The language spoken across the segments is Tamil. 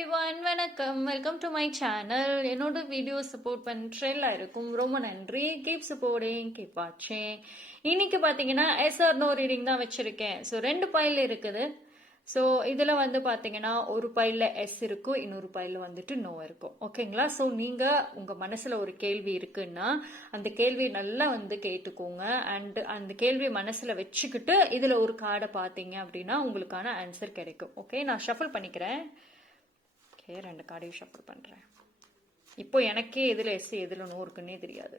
எவ்ரிவன், வணக்கம். Welcome to my channel. என்னோட வீடியோ சப்போர்ட் பண்ணுற எல்லாருக்கும் ரொம்ப நன்றி. கீப் சப்போர்ட்டிங், கீப் வாட்சிங். இன்னைக்கு பார்த்தீங்கன்னா எஸ்ஆர் நோ ரீடிங் தான் வச்சிருக்கேன். ஸோ 2 பைல் இருக்குது. ஸோ இதில் வந்து பார்த்தீங்கன்னா ஒரு பைலில் எஸ் இருக்கும், இன்னொரு பைலில் வந்துட்டு நோ இருக்கும். ஓகேங்களா? ஸோ நீங்கள் உங்கள் மனசில் ஒரு கேள்வி இருக்குன்னா அந்த கேள்வி நல்லா வந்து கேட்டுக்கோங்க. அண்ட் அந்த கேள்வி மனசில் வச்சுக்கிட்டு இதில் ஒரு கார்டை பார்த்தீங்க அப்படின்னா உங்களுக்கான ஆன்சர் கிடைக்கும். ஓகே, நான் ஷஃபிள் பண்ணிக்கிறேன். ஓகே, 2 கார்டையும் ஷஃபிள் பண்ணுறேன். இப்போ எனக்கே எதில் எஸ் எதில் நோ இருக்குன்னே தெரியாது.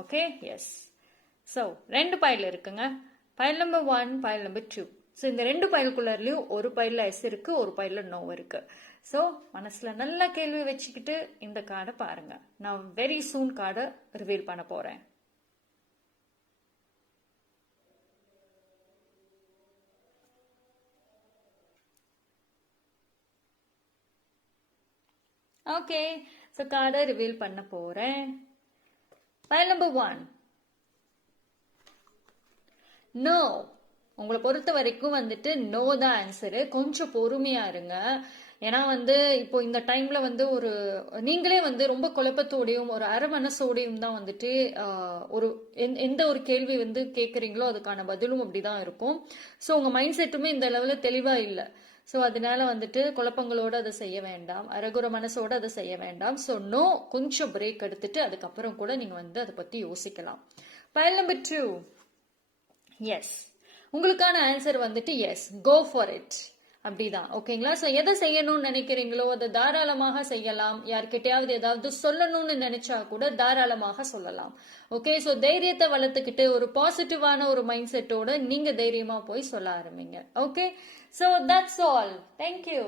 Okay, yes. ஸோ 2 பைல் இருக்குங்க. File number 1, file number 2. So இந்த 2 பைலுக்குள்ளர்லையும் ஒரு பைலில் எஸ் இருக்கு, ஒரு பைலில் நோ இருக்கு. ஸோ மனசில் நல்ல கேள்வி வச்சுக்கிட்டு இந்த கார்டை பாருங்க. நான் வெரி சூன் கார்டை ரிவீல் பண்ண போறேன். ஓகே, ஸோ கார்டை ரிவீல் பண்ண போறேன். File number 1, no. உங்களை பொறுத்த வரைக்கும் வந்துட்டு நோ தான் ஆன்சரு. கொஞ்சம் பொறுமையா இருங்க. ஏன்னா வந்து இப்போ இந்த டைம்ல வந்து நீங்களே வந்து ரொம்ப குழப்பத்தோடையும் ஒரு அரை மனசோடையும் தான் வந்துட்டு ஒரு எந்த ஒரு கேள்வி வந்து கேட்குறீங்களோ அதுக்கான பதிலும் அப்படிதான் இருக்கும். ஸோ உங்க மைண்ட் செட்டுமே இந்த லெவல்ல தெளிவா இல்லை. ஸோ அதனால வந்துட்டு குழப்பங்களோட அதை செய்ய வேண்டாம், அரகுர மனசோட அதை செய்ய வேண்டாம். ஸோ நோ, கொஞ்சம் பிரேக் எடுத்துட்டு அதுக்கப்புறம் கூட நீங்க வந்து அதை பத்தி யோசிக்கலாம். File number 2, yes. உங்களுக்கான ஆன்சர் வந்துட்டு எஸ், கோ ஃபார் இட், அப்படிதான். ஓகேங்களா? ஸோ எதை செய்யணும்னு நினைக்கிறீங்களோ அதை தாராளமாக செய்யலாம். யார்கிட்டயாவது ஏதாவது சொல்லணும்னு நினைச்சா கூட தாராளமாக சொல்லலாம். ஓகே, ஸோ தைரியத்தை வளர்த்துக்கிட்டு ஒரு பாசிட்டிவான ஒரு மைண்ட் செட்டோட நீங்க தைரியமா போய் சொல்ல ஆரம்பிங்க. Okay, so that's all. Thank you.